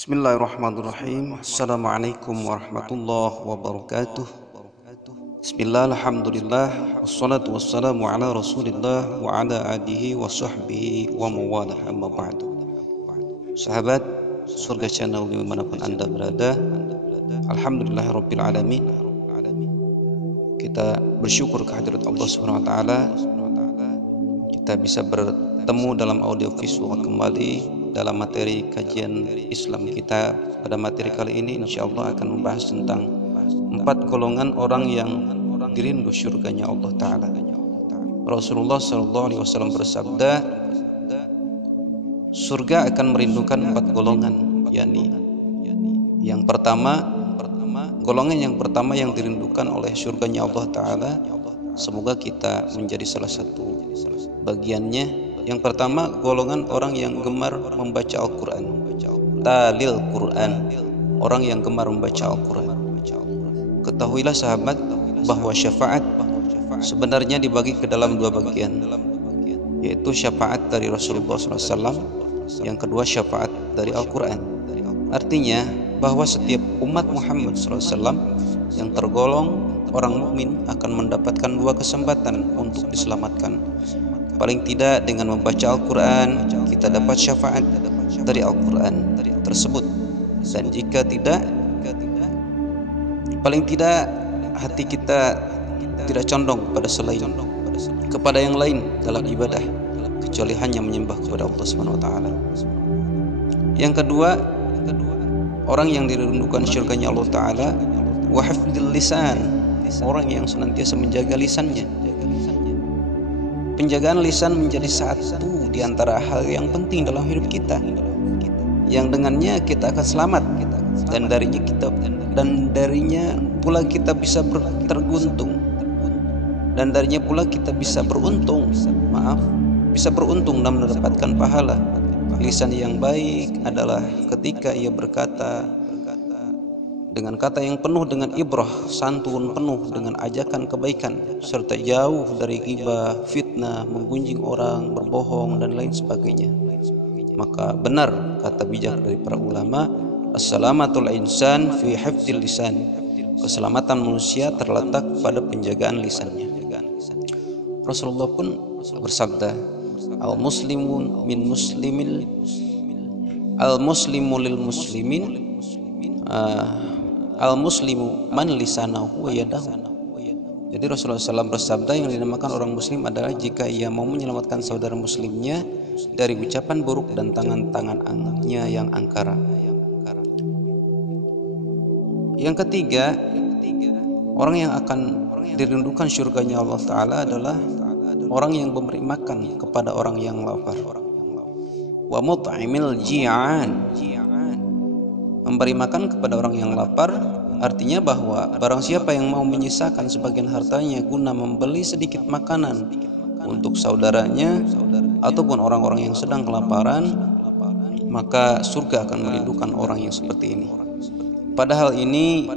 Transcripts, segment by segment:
Bismillahirrahmanirrahim. Assalamualaikum warahmatullahi wabarakatuh. Bismillah, alhamdulillah, wassalatu wassalamu ala rasulillah wa ala alihi wa sahbihi wa mawalah, amma ba'du. Sahabat Surga Channel dimanapun Anda berada, alhamdulillahirabbil alamin. Kita bersyukur kehadirat Allah Subhanahu wa taala. Kita bisa bertemu dalam audio visual kembali dalam materi kajian Islam kita. Pada materi kali ini insyaallah akan membahas tentang 4 golongan orang yang dirindu surganya Allah Ta'ala. Rasulullah SAW bersabda, surga akan merindukan 4 golongan, yakni yang pertama, golongan yang pertama yang dirindukan oleh surganya Allah Ta'ala, semoga kita menjadi salah satu bagiannya. Yang pertama, golongan orang yang gemar membaca Al-Quran, talil Quran, orang yang gemar membaca Al-Quran. Ketahuilah sahabat bahwa syafaat sebenarnya dibagi ke dalam 2 bagian, yaitu syafaat dari Rasulullah SAW, yang kedua syafaat dari Al-Quran. Artinya bahwa setiap umat Muhammad SAW yang tergolong orang mukmin akan mendapatkan 2 kesempatan untuk diselamatkan. Paling tidak dengan membaca Al-Quran kita dapat syafaat dari Al-Quran tersebut, dan jika tidak, paling tidak hati kita tidak condong pada selain kepada yang lain dalam ibadah, kecuali hanya menyembah kepada Allah Subhanahu wa taala. Yang kedua, orang yang dirindukan surganya Allah Ta'ala, wa hifdzil lisan, orang yang senantiasa menjaga lisannya. Penjagaan lisan menjadi satu di antara hal yang penting dalam hidup kita, yang dengannya kita akan selamat, dan darinya pula kita bisa terguntung, dan darinya pula kita bisa beruntung dalam mendapatkan pahala. Lisan yang baik adalah ketika ia berkata dengan kata yang penuh dengan ibrah, santun, penuh dengan ajakan kebaikan, serta jauh dari ghibah, fitnah, menggunjing orang, berbohong, dan lain sebagainya. Maka benar kata bijak dari para ulama, as-salamatul insan fi hifdzil lisan, keselamatan manusia terletak pada penjagaan lisannya. Rasulullah pun bersabda, al-muslimu lil muslimin, al-muslimu man lisanahu wa yadahu. Jadi Rasulullah SAW bersabda, yang dinamakan orang muslim adalah jika ia mau menyelamatkan saudara muslimnya dari ucapan buruk dan tangan-tangannya yang angkara. Yang ketiga, orang yang akan dirindukan surganya Allah Ta'ala adalah orang yang memberi makan kepada orang yang lapar. Wa mut'imil ji'an, memberi makan kepada orang yang lapar artinya bahwa barang siapa yang mau menyisakan sebagian hartanya guna membeli sedikit makanan untuk saudaranya ataupun orang-orang yang sedang kelaparan, maka surga akan merindukan orang yang seperti ini. Padahal ini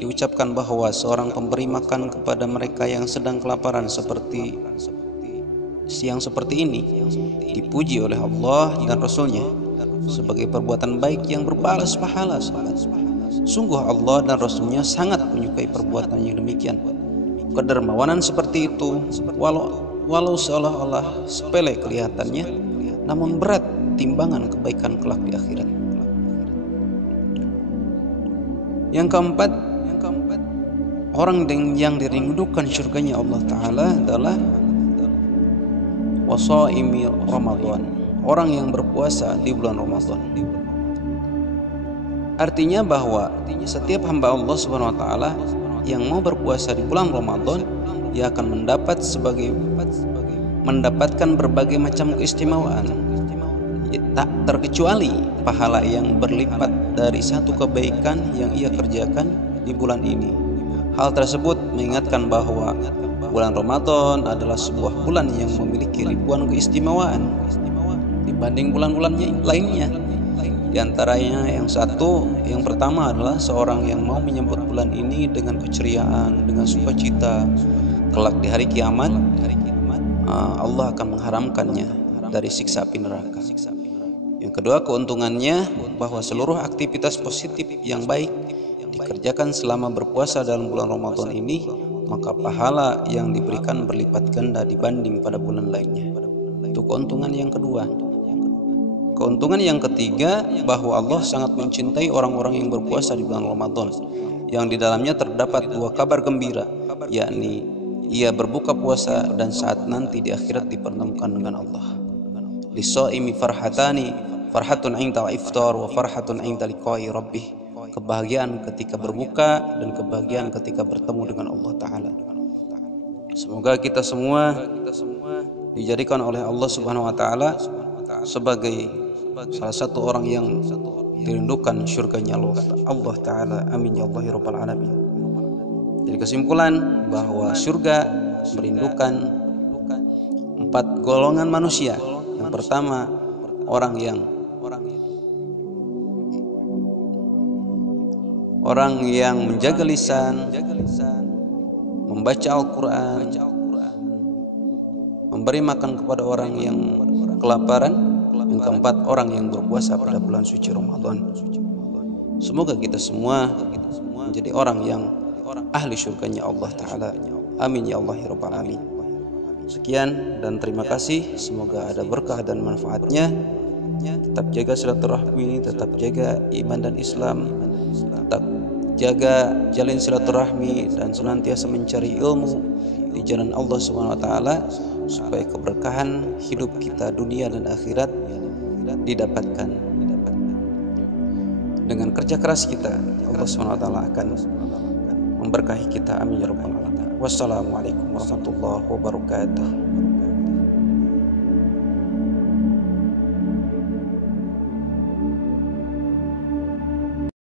diucapkan bahwa seorang pemberi makan kepada mereka yang sedang kelaparan seperti ini dipuji oleh Allah dan Rasulnya sebagai perbuatan baik yang berbalas pahala. Sungguh Allah dan Rasulnya sangat menyukai perbuatan yang demikian. Kedermawanan seperti itu, walau seolah-olah sepele kelihatannya, namun berat timbangan kebaikan kelak di akhirat. Yang keempat, orang yang dirindukan surganya Allah Ta'ala adalah wasaimi Ramadan, orang yang berpuasa di bulan Ramadan. Artinya bahwa setiap hamba Allah Subhanahu wa taala yang mau berpuasa di bulan Ramadan, ia akan mendapatkan berbagai macam keistimewaan, tak terkecuali pahala yang berlipat dari satu kebaikan yang ia kerjakan di bulan ini. Hal tersebut mengingatkan bahwa bulan Ramadan adalah sebuah bulan yang memiliki ribuan keistimewaan dibanding bulan-bulan lainnya. Di antaranya yang pertama adalah seorang yang mau menyambut bulan ini dengan keceriaan, dengan sukacita. Kelak di hari kiamat, Allah akan mengharamkannya dari siksa api neraka. Yang kedua, keuntungannya bahwa seluruh aktivitas positif yang baik dikerjakan selama berpuasa dalam bulan Ramadan ini, maka pahala yang diberikan berlipat ganda dibanding pada bulan lainnya. Itu keuntungan yang kedua. Keuntungan yang ketiga, bahwa Allah sangat mencintai orang-orang yang berpuasa di bulan Ramadan, yang di dalamnya terdapat dua kabar gembira, yakni ia berbuka puasa dan saat nanti di akhirat dipertemukan dengan Allah. Lis-shaimi farhatani, farhatun 'inda iftar wa farhatun 'inda liqa'i rabbih. Kebahagiaan ketika berbuka dan kebahagiaan ketika bertemu dengan Allah Ta'ala. Semoga kita semua dijadikan oleh Allah Subhanahu wa Ta'ala sebagai salah satu orang yang dirindukan surganya Allah Ta'ala. Amin ya Allah ya Rabbal Alamin. Jadi kesimpulan bahwa surga merindukan 4 golongan manusia. Yang pertama, orang yang menjaga lisan, membaca Al-Quran, memberi makan kepada orang yang kelaparan. Yang keempat, orang yang berpuasa pada bulan suci Ramadan. Semoga kita semua menjadi orang yang ahli surganya Allah Ta'ala. Amin ya Allah ya Rabbal Alamin. Sekian dan terima kasih. Semoga ada berkah dan manfaatnya. Tetap jaga silaturahmi, tetap jaga iman dan Islam, tetap jaga jalin silaturahmi dan senantiasa mencari ilmu di jalan Allah Subhanahu wa Ta'ala, supaya keberkahan hidup kita dunia dan akhirat didapatkan. Dengan kerja keras kita, Allah Subhanahu wa Ta'ala akan memberkahi kita. Amin ya rabbal alamin. Wassalamualaikum warahmatullahi wabarakatuh.